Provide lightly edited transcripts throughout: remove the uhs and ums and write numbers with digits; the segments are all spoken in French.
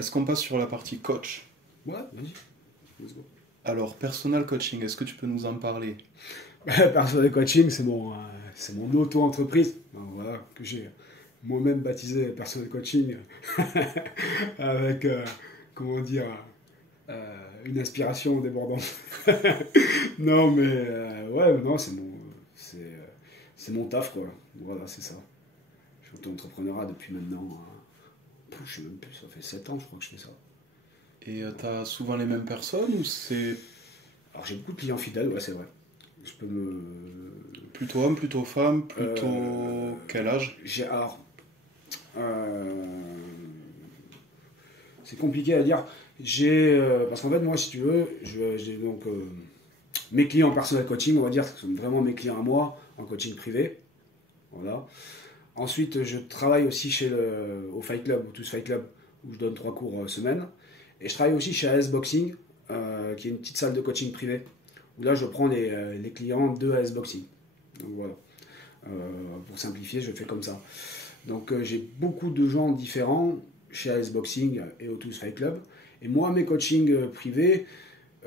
Est-ce qu'on passe sur la partie coach? Ouais, vas-y. Let's go. Alors, personal coaching, est-ce que tu peux nous en parler? Personal coaching, c'est mon auto-entreprise. Donc, voilà, que j'ai moi-même baptisé personal coaching avec, comment dire, une inspiration débordante. Non, mais ouais, non, c'est mon taf, quoi. Voilà, c'est ça. Je suis auto-entrepreneur depuis maintenant, je sais même plus, ça fait 7 ans, je crois que je fais ça. Et t'as souvent les mêmes personnes ou c'est Alors, j'ai beaucoup de clients fidèles, ouais, c'est vrai. Je peux me. plutôt homme, plutôt femme, plutôt quel âge? Alors, euh, c'est compliqué à dire. Parce qu'en fait, moi, si tu veux, j'ai donc mes clients en personal coaching, on va dire, ce sont vraiment mes clients à moi, en coaching privé. Voilà. Ensuite, je travaille aussi au Fight Club, au Tous Fight Club, où je donne 3 cours semaine. Et je travaille aussi chez AS Boxing, qui est une petite salle de coaching privé, où là, je prends les clients de AS Boxing. Donc voilà. Pour simplifier, je fais comme ça. Donc j'ai beaucoup de gens différents chez AS Boxing et au Tous Fight Club. Et moi, mes coachings privés,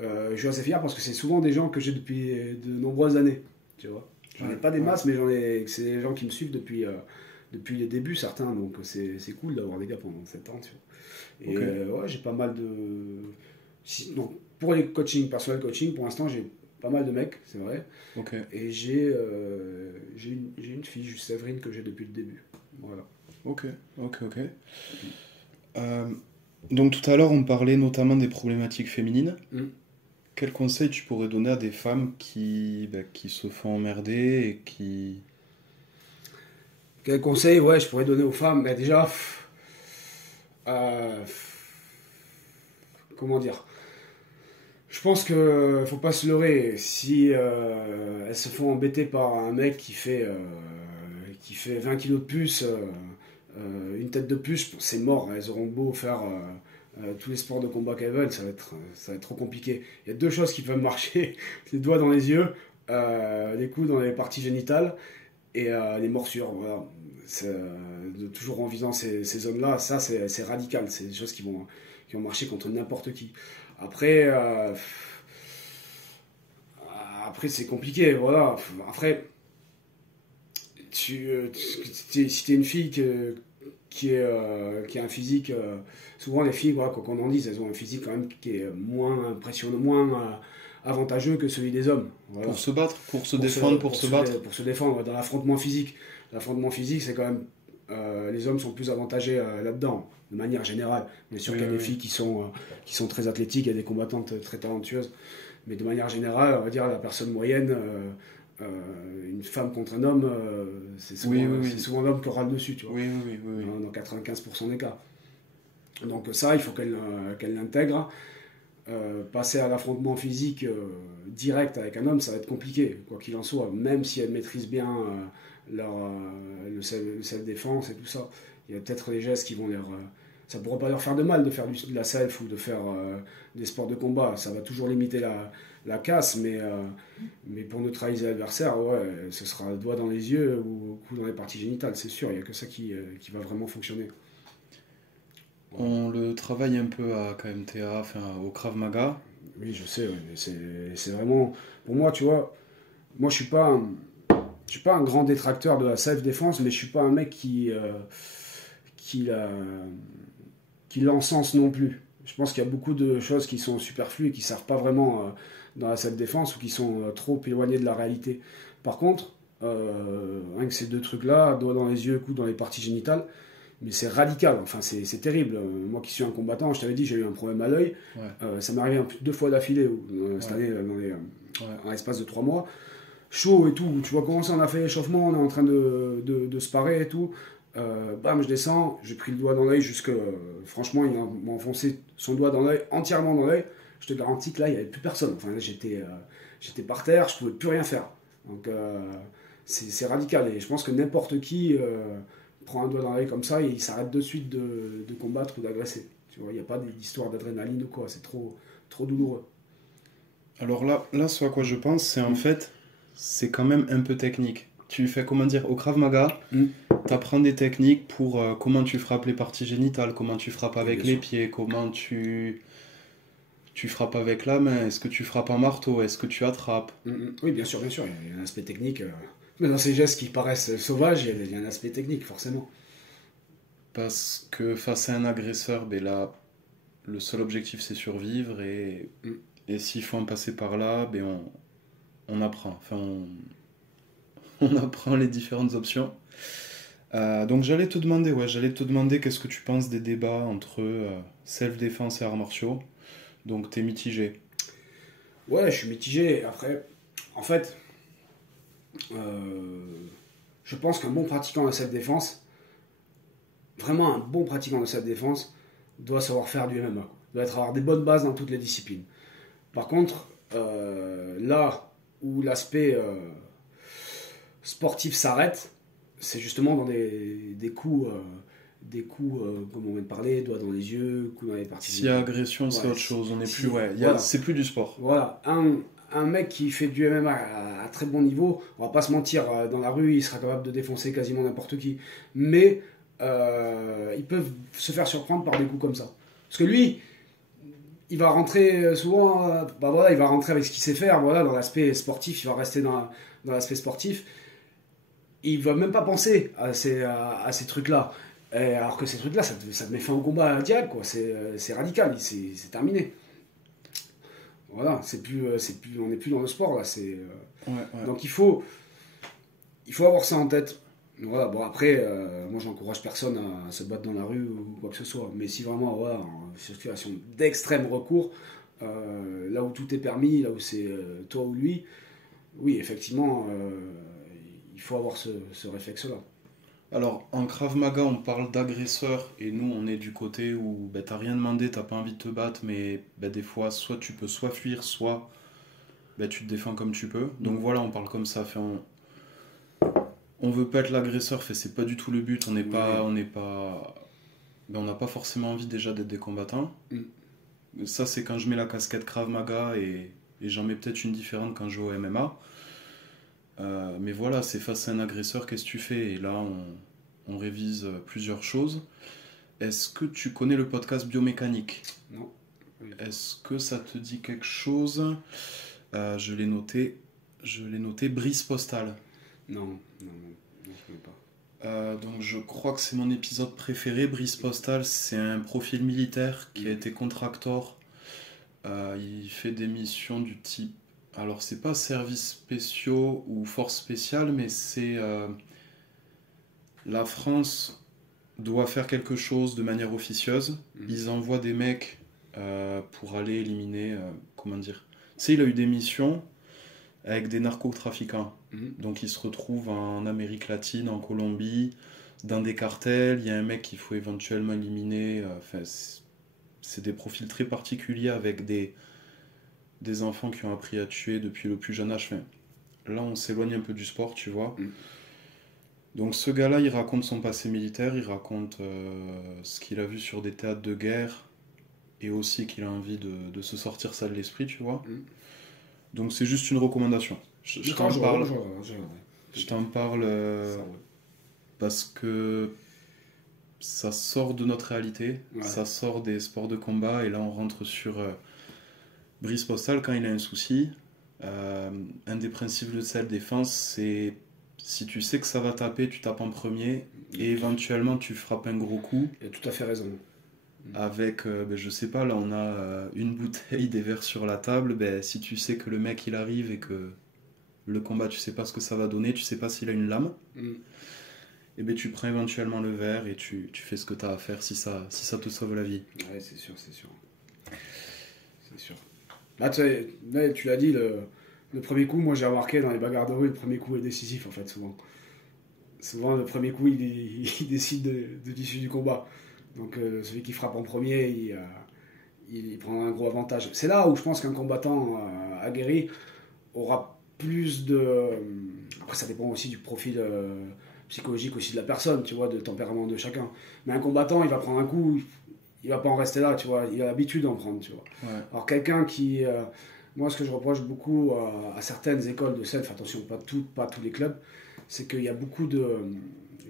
je suis assez fier parce que c'est souvent des gens que j'ai depuis de nombreuses années. Tu vois, j'en ai pas des masses, mais c'est des gens qui me suivent depuis les débuts, certains. Donc c'est cool d'avoir des gars pendant 7 ans. Tu vois. Et ouais, j'ai pas mal de. Donc pour les coachings, personnel coaching, pour l'instant, j'ai pas mal de mecs, c'est vrai. Ok. Et j'ai une fille, juste Séverine, que j'ai depuis le début. Voilà. Ok. Donc tout à l'heure, on parlait notamment des problématiques féminines. Quel conseil tu pourrais donner à des femmes qui se font emmerder et qui... Quel conseil, ouais, je pourrais donner aux femmes? Déjà, comment dire? Je pense que faut pas se leurrer. Si elles se font embêter par un mec qui fait 20 kilos de plus, une tête de plus, c'est mort. Elles auront beau faire tous les sports de combat qu'elles veulent, ça va être trop compliqué. Il y a deux choses qui peuvent marcher les doigts dans les yeux, les coups dans les parties génitales et les morsures. Voilà. Toujours en visant ces zones-là, ça c'est radical. C'est des choses qui vont marcher contre n'importe qui. Après, c'est compliqué. Voilà. Après, si t'es une fille qui a un physique, souvent les filles, voilà, quoi qu'on en dise, elles ont un physique quand même qui est moins impressionnant, moins avantageux que celui des hommes. Voilà. Pour se battre, pour se défendre, pour se battre. Pour se défendre dans l'affrontement physique. L'affrontement physique, c'est quand même les hommes sont plus avantagés là-dedans, de manière générale. Bien sûr qu'il y a des filles qui sont très athlétiques, il y a des combattantes très talentueuses, mais de manière générale, on va dire la personne moyenne, une femme contre un homme, c'est souvent l'homme qui aura le dessus, tu vois, dans 95% des cas. Donc ça, il faut qu'elle l'intègre. Passer à l'affrontement physique direct avec un homme, ça va être compliqué, quoi qu'il en soit, même si elle maîtrise bien le self-défense et tout ça. Il y a peut-être des gestes qui vont ça ne pourra pas leur faire de mal de faire de la self ou de faire des sports de combat. Ça va toujours limiter la casse, mais pour neutraliser l'adversaire, ouais, ce sera doigt dans les yeux ou coup dans les parties génitales, c'est sûr. Il n'y a que ça qui va vraiment fonctionner. On le travaille un peu à KMTA, enfin au Krav Maga. Oui, je sais, ouais, mais c'est vraiment... Pour moi, tu vois, moi je suis pas un grand détracteur de la self-défense, mais je suis pas un mec qui l'encense non plus. Je pense qu'il y a beaucoup de choses qui sont superflues et qui ne servent pas vraiment dans la self-défense ou qui sont trop éloignées de la réalité. Par contre, rien que ces deux trucs-là, doigts dans les yeux, coups dans les parties génitales, mais c'est radical, enfin c'est terrible. Moi qui suis un combattant, je t'avais dit, j'ai eu un problème à l'œil. Ça m'est arrivé 2 fois d'affilée cette année, en l'espace de 3 mois. Chaud et tout, tu vois comment ça, on a fait l'échauffement, on est en train de se parer et tout. Bam, je descends, j'ai pris le doigt dans l'œil jusque. Franchement, il m'a enfoncé son doigt dans l'œil, entièrement dans l'œil. Je te garantis que là, il n'y avait plus personne. Enfin, là, j'étais par terre, je ne pouvais plus rien faire. Donc, c'est radical. Et je pense que n'importe qui prend un doigt dans l'œil comme ça et il s'arrête de suite de combattre ou d'agresser. Tu vois, il n'y a pas d'histoire d'adrénaline ou quoi, c'est trop douloureux. Alors là, ce à quoi je pense, c'est en fait, c'est quand même un peu technique. Tu fais, comment dire, au Krav Maga, t'apprends des techniques pour comment tu frappes les parties génitales, comment tu frappes avec les pieds, comment tu frappes avec la main, est-ce que tu frappes en marteau, est-ce que tu attrapes. Oui, bien sûr, il y a un aspect technique. Mais dans ces gestes qui paraissent sauvages, il y a un aspect technique, forcément. Parce que face à un agresseur, ben là, le seul objectif c'est survivre et s'il faut en passer par là, ben on apprend. Enfin, on apprend les différentes options. Donc j'allais te demander qu'est-ce que tu penses des débats entre self-défense et arts martiaux. Donc t'es mitigé. Ouais, je suis mitigé. Après, en fait, je pense qu'un bon pratiquant de self-défense, vraiment un bon pratiquant de self-défense, doit savoir faire du MMA. Doit avoir des bonnes bases dans toutes les disciplines. Par contre, là où l'aspect sportif s'arrête, c'est justement dans des coups, comme on vient de parler, doigts dans les yeux, coups dans les parties. S'il y a agression, c'est autre chose. On est plus, c'est plus du sport. Voilà, un mec qui fait du MMA à très bon niveau, on va pas se mentir, dans la rue, il sera capable de défoncer quasiment n'importe qui. Mais ils peuvent se faire surprendre par des coups comme ça. Parce que lui, il va rentrer souvent, il va rentrer avec ce qu'il sait faire, dans l'aspect sportif, il va rester dans l'aspect sportif. Il va même pas penser à ces trucs-là. Alors que ces trucs-là, ça te met fin au combat direct, quoi. C'est radical, c'est terminé. Voilà, on n'est plus dans le sport, là. Donc il faut avoir ça en tête. Voilà, bon après, moi j'encourage personne à se battre dans la rue ou quoi que ce soit. Mais si vraiment, en situation d'extrême recours, là où tout est permis, là où c'est toi ou lui, oui, effectivement, il faut avoir ce réflexe-là. Alors, en Krav Maga, on parle d'agresseur, et nous, on est du côté où t'as rien demandé, t'as pas envie de te battre, mais des fois, soit tu peux soit fuir, soit tu te défends comme tu peux. Donc voilà, on parle comme ça. Enfin, on veut pas être l'agresseur, c'est pas du tout le but. On n'a pas forcément envie déjà d'être des combattants. Ça, c'est quand je mets la casquette Krav Maga, et j'en mets peut-être une différente quand je joue au MMA. Mais voilà, c'est face à un agresseur, qu'est-ce que tu fais? Et là, on révise plusieurs choses. Est-ce que tu connais le podcast Biomécanique? Non. Oui. Est-ce que ça te dit quelque chose? Je l'ai noté, Brise Postale. Non, je ne connais pas. Donc je crois que c'est mon épisode préféré. Brise Postale, c'est un profil militaire qui a été contracteur. Il fait des missions du type... Alors, c'est pas services spéciaux ou forces spéciales, mais c'est... la France doit faire quelque chose de manière officieuse. Ils envoient des mecs pour aller éliminer... comment dire? Tu sais, il a eu des missions avec des narcotrafiquants. Donc, il se retrouve en Amérique latine, en Colombie, dans des cartels. Il y a un mec qu'il faut éventuellement éliminer. C'est des profils très particuliers avec des enfants qui ont appris à tuer depuis le plus jeune âge. Enfin, là, on s'éloigne un peu du sport, tu vois. Donc ce gars-là, il raconte son passé militaire, il raconte ce qu'il a vu sur des théâtres de guerre, et aussi qu'il a envie de se sortir ça de l'esprit, tu vois. Donc c'est juste une recommandation. Je t'en parle. Je t'en parle parce que ça sort de notre réalité, ça sort des sports de combat, et là on rentre sur... Brise Postale, quand il a un souci, un des principes de self-défense, c'est si tu sais que ça va taper, tu tapes en premier, et éventuellement tu frappes un gros coup. Il a tout à fait raison. Avec, je sais pas, là on a une bouteille, des verres sur la table, si tu sais que le mec il arrive et que le combat tu sais pas ce que ça va donner, tu sais pas s'il a une lame, et tu prends éventuellement le verre et tu fais ce que tu as à faire si ça te sauve la vie. Ouais, c'est sûr. Là, tu l'as dit, le premier coup, moi j'ai remarqué dans les bagarres de rue, le premier coup est décisif en fait, souvent. Souvent, le premier coup, il décide de l'issue du combat. Donc, celui qui frappe en premier, il prend un gros avantage. C'est là où je pense qu'un combattant aguerri aura plus de... Après, ça dépend aussi du profil psychologique aussi de la personne, tu vois, de tempérament de chacun. Mais un combattant, il va prendre un coup... Il va pas en rester là, tu vois. Il a l'habitude d'en prendre, tu vois. Ouais. Alors quelqu'un qui... moi, ce que je reproche beaucoup à certaines écoles de self, attention, pas tous les clubs, c'est qu'il y a beaucoup de...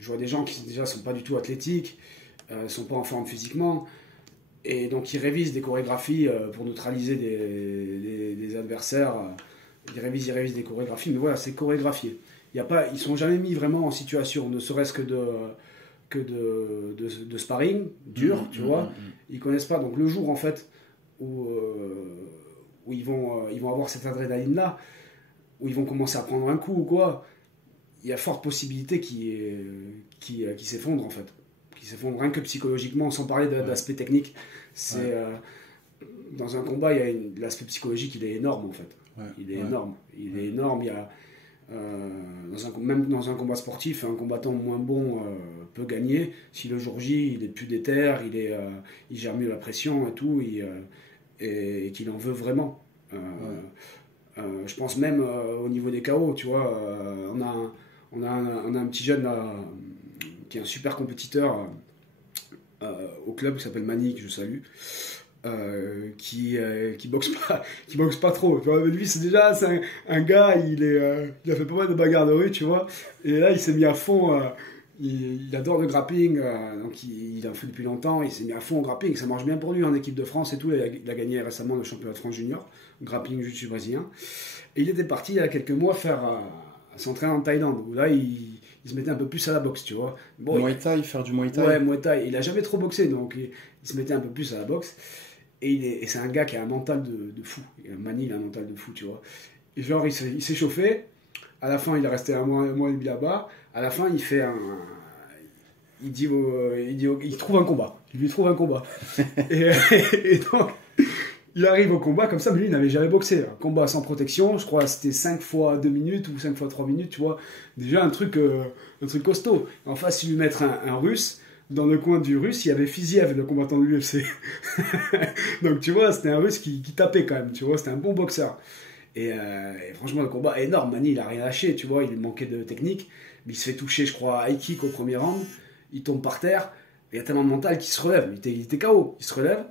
Je vois des gens qui déjà sont pas du tout athlétiques, sont pas en forme physiquement, et donc ils révisent des chorégraphies pour neutraliser des adversaires. Ils révisent des chorégraphies, mais voilà, c'est chorégraphié. Ils sont jamais mis vraiment en situation, ne serait-ce que de sparring dur, tu vois. Ils connaissent pas. Donc le jour en fait où ils vont avoir cette adrénaline là, où ils vont commencer à prendre un coup ou quoi, il y a forte possibilité qui s'effondrent en fait, qui s'effondrent rien que psychologiquement, sans parler d'aspect technique. C'est dans un combat, l'aspect psychologique, il est énorme en fait. Il est énorme. Il est énorme. Il y a même dans un combat sportif, un combattant moins bon peut gagner si le jour J il est plus déter, il gère mieux la pression et tout, et qu'il en veut vraiment. Je pense même au niveau des KO, tu vois, on a un petit jeune là, qui est un super compétiteur au club qui s'appelle Mani, que je salue. Qui boxe pas trop, tu vois. Lui c'est un gars, il a fait pas mal de bagarres de rue, tu vois, et là il s'est mis à fond, il adore le grappling, donc il en fait depuis longtemps, il s'est mis à fond au grappling, ça marche bien pour lui en équipe de France et tout. Il a gagné récemment le championnat de France junior grappling jiu-jitsu brésilien, et il était parti il y a quelques mois s'entraîner en Thaïlande, où là il se mettait un peu plus à la boxe, tu vois. Bon, Muay Thai, faire du Muay Thai. Ouais, Muay Thai, il a jamais trop boxé, donc il se mettait un peu plus à la boxe. Et c'est un gars qui a un mental de fou. Mani, il a un mental de fou, tu vois. Et genre, il s'est chauffé. À la fin, il est resté un mois et demi là-bas. À la fin, il trouve un combat. Il lui trouve un combat. et donc, il arrive au combat comme ça, mais lui, il n'avait jamais boxé. Un combat sans protection, je crois, c'était 5 fois 2 minutes ou 5 fois 3 minutes, tu vois. Déjà, un truc costaud. En face, il lui mettre un russe. Dans le coin du russe, il y avait Fiziev, le combattant de l'UFC. Donc tu vois, c'était un russe qui tapait quand même, tu vois, c'était un bon boxeur. Et franchement, le combat est énorme. Mani, il a rien lâché, tu vois, il manquait de technique. Mais il se fait toucher, je crois, high kick au premier round. Il tombe par terre. Il y a tellement de mental qu'il se relève. Il était KO. Il se relève.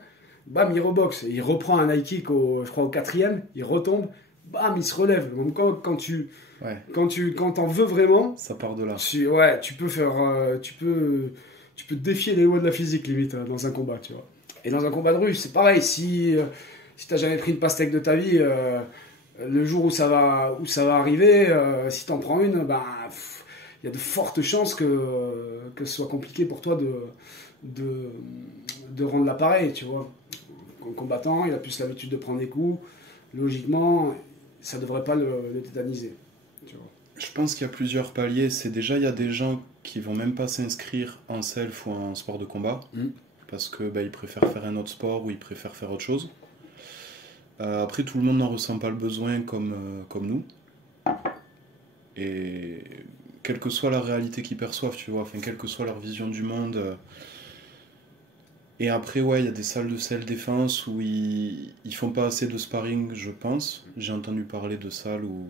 Bam, il reboxe. Il reprend un high kick, je crois, au quatrième. Il retombe. Bam, il se relève. Donc quand t'en veux vraiment, ça part de là. Tu peux faire. Tu peux défier les lois de la physique, limite, dans un combat, tu vois. Et dans un combat de rue, c'est pareil. Si t'as jamais pris une pastèque de ta vie, le jour où ça va arriver, si t'en prends une, il y a de fortes chances que ce soit compliqué pour toi de rendre l'appareil, tu vois. En combattant, il a plus l'habitude de prendre des coups. Logiquement, ça devrait pas le tétaniser, tu vois. Je pense qu'il y a plusieurs paliers. Il y a des gens qui vont même pas s'inscrire en self ou en sport de combat parce que ils préfèrent faire un autre sport ou ils préfèrent faire autre chose. Après, tout le monde n'en ressent pas le besoin comme nous. Et quelle que soit la réalité qu'ils perçoivent, tu vois, quelle que soit leur vision du monde. Et après, il y a des salles de self-défense où ils font pas assez de sparring, je pense. J'ai entendu parler de salles où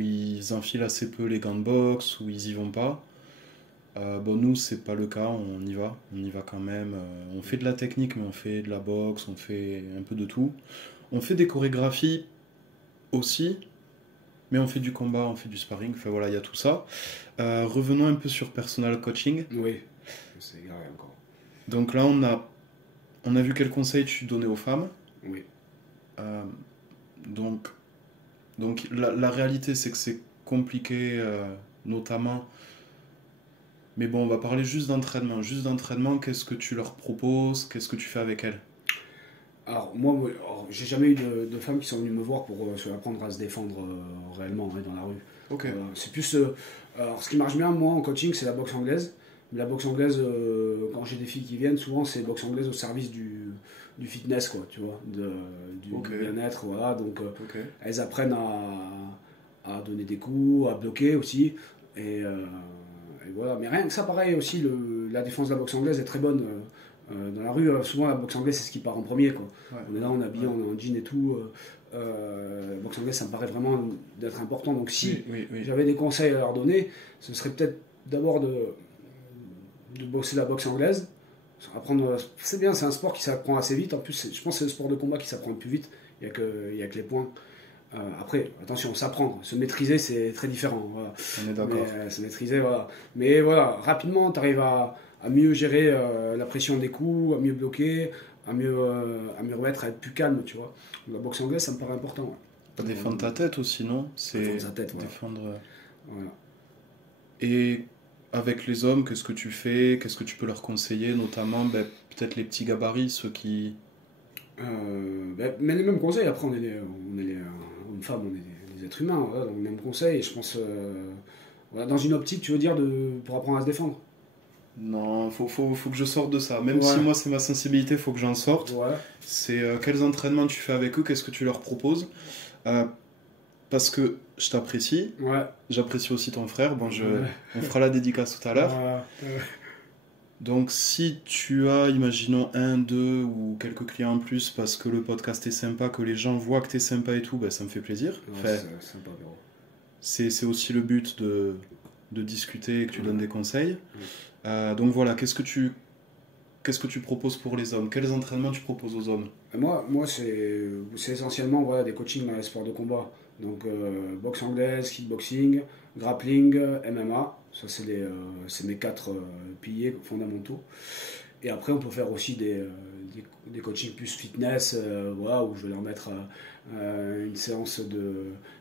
ils enfilent assez peu les gants de boxe, où ils y vont pas. Nous, c'est pas le cas, on y va quand même. On fait de la technique, mais on fait de la boxe, on fait un peu de tout. On fait des chorégraphies aussi, mais on fait du combat, on fait du sparring, il y a tout ça. Revenons un peu sur personal coaching. Oui, c'est grave encore. Donc là, on a vu quels conseils tu donnais aux femmes. Oui. Donc la réalité, c'est que c'est compliqué, notamment. Mais bon, on va parler juste d'entraînement. Juste d'entraînement, qu'est-ce que tu leur proposes? Qu'est-ce que tu fais avec elles? Alors, moi, j'ai jamais eu de femmes qui sont venues me voir pour apprendre à se défendre réellement dans la rue. Ok. C'est plus... alors, ce qui marche bien, moi, en coaching, c'est la boxe anglaise. Mais la boxe anglaise, quand j'ai des filles qui viennent, souvent, c'est boxe anglaise au service du fitness, quoi, tu vois, du bien-être, voilà. Donc, elles apprennent à donner des coups, à bloquer aussi. Et voilà. Mais rien que ça, pareil aussi, la défense de la boxe anglaise est très bonne. Dans la rue, souvent, la boxe anglaise, c'est ce qui part en premier, quoi. Ouais. On est là, on est habillé, on est en jean et tout. La boxe anglaise, ça me paraît vraiment d'être important. Donc, si j'avais des conseils à leur donner, ce serait peut-être d'abord de bosser la boxe anglaise. Apprendre, c'est bien, c'est un sport qui s'apprend assez vite. En plus, je pense que c'est le sport de combat qui s'apprend le plus vite. Il n'y a que les points. Après, attention, s'apprendre, se maîtriser, c'est très différent. Voilà. On est d'accord. Se maîtriser, voilà. Mais voilà, rapidement, tu arrives à mieux gérer la pression des coups, à mieux bloquer, à mieux remettre, à être plus calme, tu vois. La boxe anglaise, ça me paraît important. Ouais. Pas défendre ta tête aussi, non? C'est défendre sa tête, voilà. défendre. Voilà. Et avec les hommes, qu'est-ce que tu fais? Qu'est-ce que tu peux leur conseiller, notamment peut-être les petits gabarits, ceux qui. Mais les mêmes conseils, après, une femme, on est des êtres humains, voilà, donc les mêmes conseils, et je pense, voilà, dans une optique, tu veux dire, pour apprendre à se défendre. Non, faut que je sorte de ça. Même Ouais. si moi c'est ma sensibilité, faut que j'en sorte. Ouais. C'est quels entraînements tu fais avec eux, qu'est-ce que tu leur proposes. Parce que je t'apprécie, Ouais. j'apprécie aussi ton frère. Bon, Ouais. on fera la dédicace tout à l'heure. Ouais. Donc si tu as, imaginons, un, deux ou quelques clients en plus parce que le podcast est sympa, que les gens voient que tu es sympa et tout, ben, ça me fait plaisir. Ouais, Enfin, c'est sympa, Véro. c'est aussi le but de discuter et que tu donnes des conseils. Donc voilà, qu'est-ce que tu proposes pour les hommes? Quels entraînements tu proposes aux hommes? Moi c'est essentiellement voilà, des coachings dans les sports de combat. Donc boxe anglaise, kickboxing, grappling, MMA. Ça, c'est mes 4 piliers fondamentaux. Et après, on peut faire aussi des coachings plus fitness, voilà, où je vais leur mettre une séance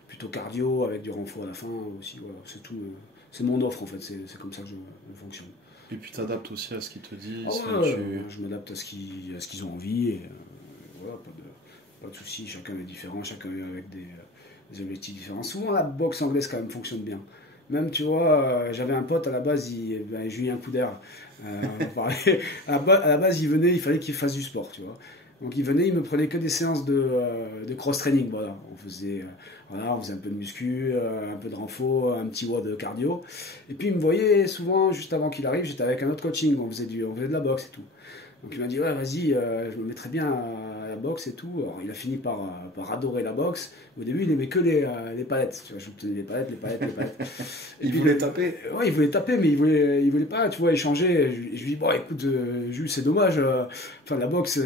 plutôt cardio avec du renfort à la fin aussi. Voilà, c'est tout. C'est mon offre en fait, c'est comme ça que je fonctionne. Et puis t'adaptes aussi à ce qu'ils te disent. Ah ouais, je m'adapte à ce qu'ils ont envie. Et, voilà, pas de soucis, chacun est différent, chacun est avec des objectifs différents. Souvent, la boxe anglaise, quand même, fonctionne bien. Même, tu vois, j'avais un pote à la base, Julien Couder, on parlait. À la base, il venait, il fallait qu'il fasse du sport, tu vois. Donc il venait, il me prenait que des séances de cross-training. Voilà. On faisait un peu de muscu, un peu de renfort, un petit watt de cardio. Et puis il me voyait souvent, juste avant qu'il arrive, j'étais avec un autre coaching, on faisait de la boxe et tout. Donc il m'a dit, ouais, vas-y, je me mettrais bien à la boxe et tout. Alors il a fini par adorer la boxe. Au début, il aimait que les palettes. Tu vois, je lui tenais les palettes. Il voulait taper. Ouais, il voulait taper, mais il voulait pas, tu vois, échanger. Je lui dis, bon, écoute, Jules, c'est dommage. La boxe,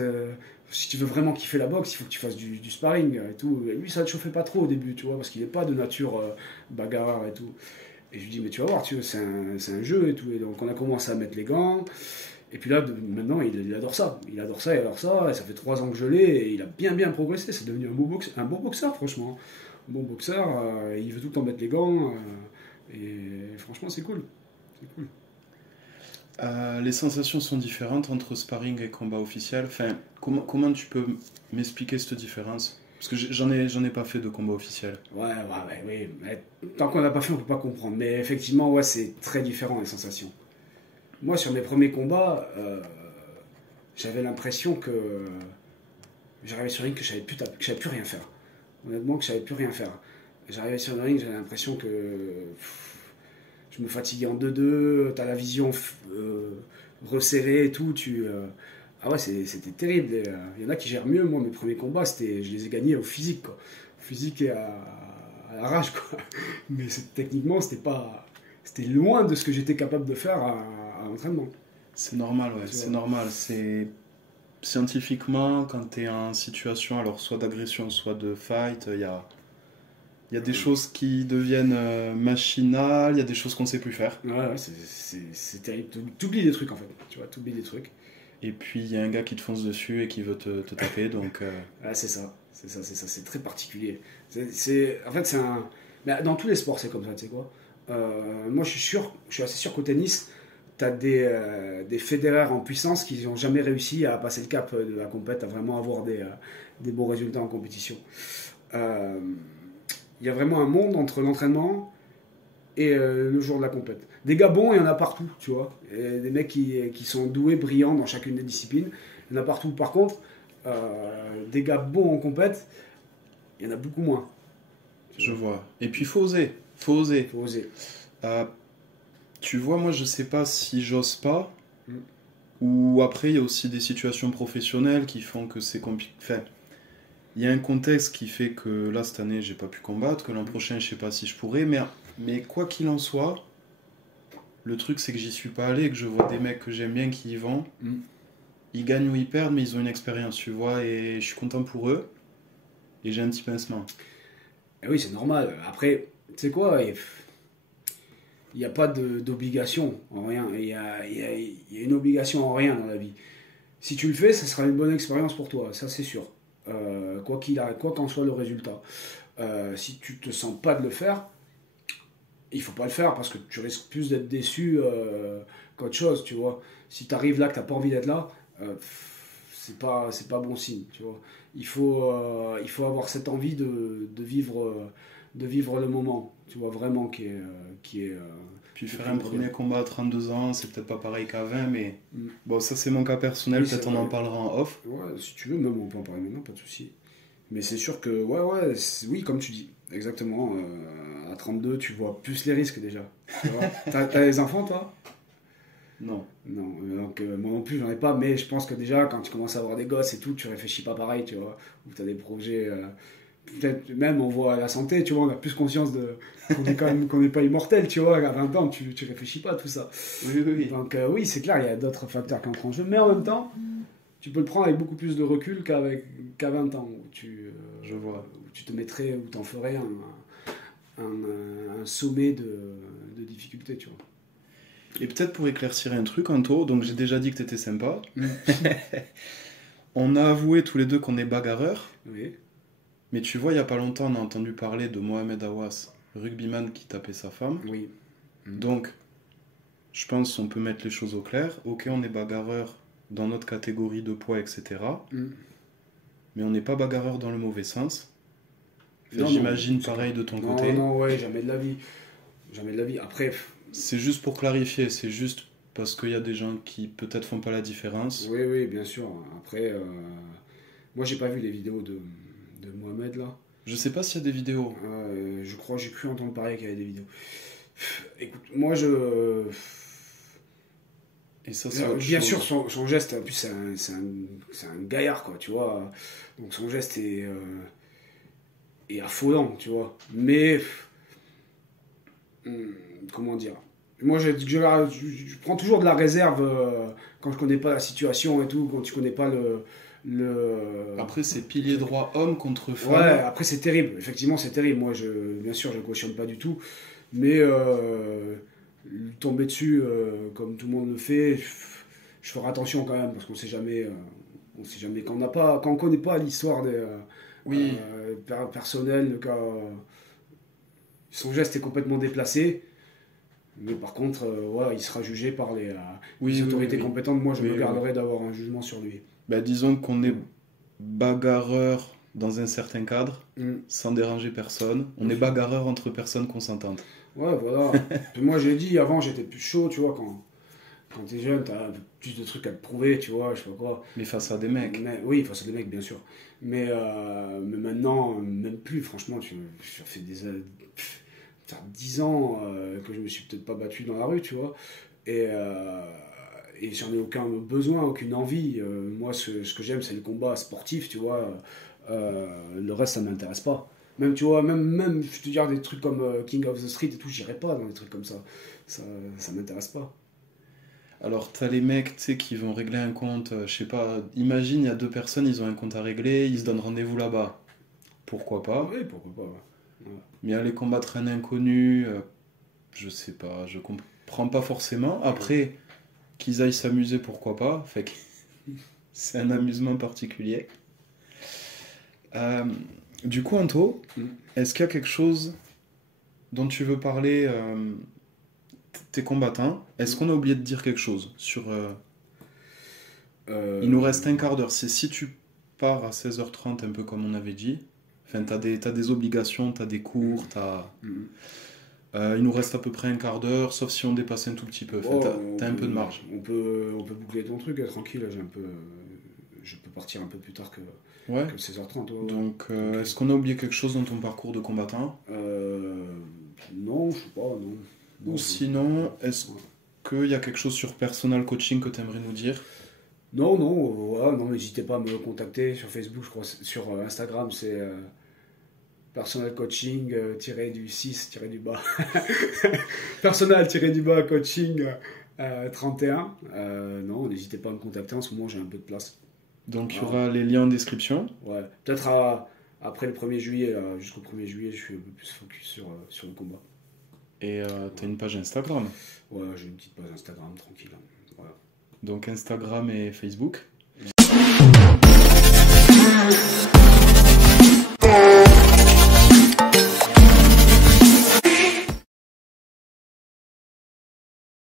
si tu veux vraiment kiffer la boxe, il faut que tu fasses du sparring et tout. Et lui, ça ne te chauffait pas trop au début, tu vois, parce qu'il n'est pas de nature bagarreur et tout. Et je lui dis, mais tu vas voir, tu vois, c'est un jeu et tout. Et donc on a commencé à mettre les gants. Et puis là, maintenant, il adore ça. Il adore ça. Et ça fait 3 ans que je l'ai. Et il a bien progressé. C'est devenu un bon boxeur, franchement. Un bon boxeur. Il veut tout le temps mettre les gants. Et franchement, c'est cool. C'est cool. Les sensations sont différentes entre sparring et combat officiel. Enfin, comment tu peux m'expliquer cette différence? Parce que j'en ai pas fait de combat officiel. Ouais, oui. Mais tant qu'on n'a pas fait, on peut pas comprendre. Mais effectivement, ouais, c'est très différent les sensations. Moi, sur mes premiers combats, j'avais l'impression que j'arrivais sur le ring que je savais plus rien faire. Honnêtement, que je savais plus rien faire. J'arrivais sur le ring, j'avais l'impression que je me fatiguais en 2-2, t'as la vision resserrée et tout. Ah ouais, c'était terrible. Il y en a qui gèrent mieux. Moi, mes premiers combats, je les ai gagnés au physique, quoi. Au physique et à la rage, quoi. Mais techniquement, c'était loin de ce que j'étais capable de faire à l'entraînement. C'est normal, ouais, c'est normal. C'est scientifiquement, quand tu es en situation, alors soit d'agression, soit de fight, il y a des choses qui deviennent machinales, il y a des choses qu'on ne sait plus faire. Ouais, c'est terrible. T'oublies des trucs, en fait. Tu vois, t'oublies des trucs. Et puis, il y a un gars qui te fonce dessus et qui veut te taper, donc... Ouais, c'est ça. C'est très particulier. En fait, Mais dans tous les sports, c'est comme ça, tu sais quoi. Moi, je suis assez sûr qu'au tennis, t'as des fédéreurs en puissance qui n'ont jamais réussi à passer le cap de la compète, à vraiment avoir des bons résultats en compétition. Il y a vraiment un monde entre l'entraînement et le jour de la compète. Des gars bons, il y en a partout, tu vois. Et des mecs qui sont doués, brillants dans chacune des disciplines, il y en a partout. Par contre, des gars bons en compète, il y en a beaucoup moins. Je vois. Et puis, il faut oser. Faut oser. Tu vois, moi, je sais pas si j'ose pas, ou après, il y a aussi des situations professionnelles qui font que c'est compliqué. Enfin, il y a un contexte qui fait que là, cette année, j'ai pas pu combattre, que l'an prochain, je sais pas si je pourrais, mais quoi qu'il en soit, le truc, c'est que j'y suis pas allé et que je vois des mecs que j'aime bien qui y vont. Ils gagnent ou ils perdent, mais ils ont une expérience, tu vois, et je suis content pour eux, et j'ai un petit pincement. Et oui, c'est normal. Après, tu sais quoi, il n'y a pas d'obligation en rien. Il y a une obligation en rien dans la vie. Si tu le fais, ça sera une bonne expérience pour toi, ça c'est sûr. Quoi qu'en soit le résultat. Si tu te sens pas de le faire, il faut pas le faire parce que tu risques plus d'être déçu qu'autre chose, tu vois. Si tu arrives là que t'as pas envie d'être là, c'est pas bon signe, tu vois. Il faut avoir cette envie de vivre le moment, tu vois, vraiment qui est Puis faire un premier combat à 32 ans, c'est peut-être pas pareil qu'à 20, mais Mm. bon, ça c'est mon cas personnel, Oui, peut-être c'est on en vrai. parlera en off. Ouais, si tu veux, même on peut en parler maintenant, pas de souci. Mais c'est sûr que, ouais, oui, comme tu dis, exactement. À 32, tu vois plus les risques déjà. Tu vois. T'as des enfants, toi? Non. Non, donc moi non plus, j'en ai pas, mais je pense que déjà, quand tu commences à avoir des gosses et tout, tu réfléchis pas pareil, tu vois. Ou t'as des projets. Peut-être même on voit la santé, tu vois, on a plus conscience qu'on n'est pas immortel, tu vois. À 20 ans, tu réfléchis pas à tout ça. Oui, oui, oui. Donc, oui, c'est clair, il y a d'autres facteurs qui entrent en jeu, mais en même temps, tu peux le prendre avec beaucoup plus de recul qu'à 20 ans, Je vois. où tu te mettrais, où t'en ferais un sommet de difficultés, tu vois. Et peut-être pour éclaircir un truc, Anto, donc j'ai déjà dit que t'étais sympa. Mm. On a avoué tous les deux qu'on est bagarreurs, Oui. mais tu vois, il y a pas longtemps, on a entendu parler de Mohamed Awas, rugbyman qui tapait sa femme. Oui. Donc, je pense qu'on peut mettre les choses au clair. Ok, on est bagarreurs dans notre catégorie de poids, etc. Mm. Mais on n'est pas bagarreurs dans le mauvais sens. Enfin, Non, j'imagine c'est pareil clair. de ton Non, côté. non, ouais, jamais de la vie. Jamais de la vie. Après, C'est juste pour clarifier, c'est juste parce qu'il y a des gens qui peut-être font pas la différence. oui, oui, bien sûr. Après, moi, j'ai pas vu les vidéos de Mohamed, là. Je sais pas s'il y a des vidéos. Je crois, j'ai cru entendre parler qu'il y avait des vidéos. Écoute, moi, je. Et ça, c'est autre Bien chose. sûr, son geste, en plus, c'est un gaillard, quoi, tu vois. Donc, son geste est affolant, tu vois. Mais. Comment dire? Moi, je prends toujours de la réserve quand je connais pas la situation et tout, quand tu connais pas le... Après, c'est pilier droit homme contre Ouais, femme. après c'est terrible, effectivement c'est terrible. Moi, bien sûr, je cautionne pas du tout, mais lui tomber dessus comme tout le monde le fait, je ferai attention quand même parce qu'on sait jamais, on sait jamais quand on connaît pas l'histoire des Oui, personnel, le cas, son geste est complètement déplacé. Mais par contre, voilà, il sera jugé par les oui, autorités oui. compétentes. Moi, je Mais me oui. garderai d'avoir un jugement sur lui. Bah, disons qu'on est bagarreur dans un certain cadre, Mm. sans déranger personne. On est bagarreur entre personnes consentantes. Ouais, voilà. Puis moi, j'ai dit, avant, j'étais plus chaud, tu vois, quand t'es jeune, t'as plus de trucs à te prouver, tu vois, je sais pas quoi. Mais face à des mecs. Mais, oui, face à des mecs, bien sûr. Mais maintenant, même plus, franchement, ça fait ça fait 10 ans que je me suis peut-être pas battu dans la rue, tu vois. Et j'en ai aucun besoin, aucune envie. Moi, ce que j'aime, c'est le combat sportif, tu vois. Le reste, ça m'intéresse pas. Même, tu vois, même, je te dire, des trucs comme King of the Street et tout, j'irai pas dans des trucs comme ça. Ça m'intéresse pas. Alors, t'as les mecs, tu sais, qui vont régler un compte, je sais pas, imagine, il y a deux personnes, ils ont un compte à régler, ils se donnent rendez-vous là-bas. Pourquoi pas? Oui, pourquoi pas, ouais. Mais aller combattre un inconnu, je sais pas, je comprends pas forcément. Après, qu'ils aillent s'amuser, pourquoi pas? Fait que c'est un amusement particulier. Euh, du coup, Anto, Mm. est-ce qu'il y a quelque chose dont tu veux parler, tes combattants? Est-ce qu'on a oublié de dire quelque chose sur... Il nous reste un quart d'heure. C'est si tu pars à 16h30, un peu comme on avait dit. Enfin, t'as des obligations, t'as des cours, Mm. il nous reste à peu près un quart d'heure, sauf si on dépasse un tout petit peu. Enfin, Oh, t'as un peu de marge. on peut boucler ton truc, tranquille. Là, je peux partir un peu plus tard Ouais. que 16h30. Ouais. Donc, Ok. est-ce qu'on a oublié quelque chose dans ton parcours de combattant? Non, je sais pas, non. Ou Non, sinon, est-ce ouais. qu'il y a quelque chose sur personal coaching que tu aimerais nous dire? Non, voilà, non, n'hésitez pas à me contacter sur Facebook, je crois, sur Instagram, c'est personal coaching du 6 du bas. Personal du bas coaching 31. Non, n'hésitez pas à me contacter, en ce moment j'ai un peu de place. Donc, il y Voilà. aura les liens en description. Ouais, peut-être à Après le 1er juillet, là, jusqu'au 1er juillet, je suis un peu plus focus sur le combat. Et t'as une page Instagram. Ouais, j'ai une petite page Instagram tranquille. Voilà. Donc Instagram et Facebook.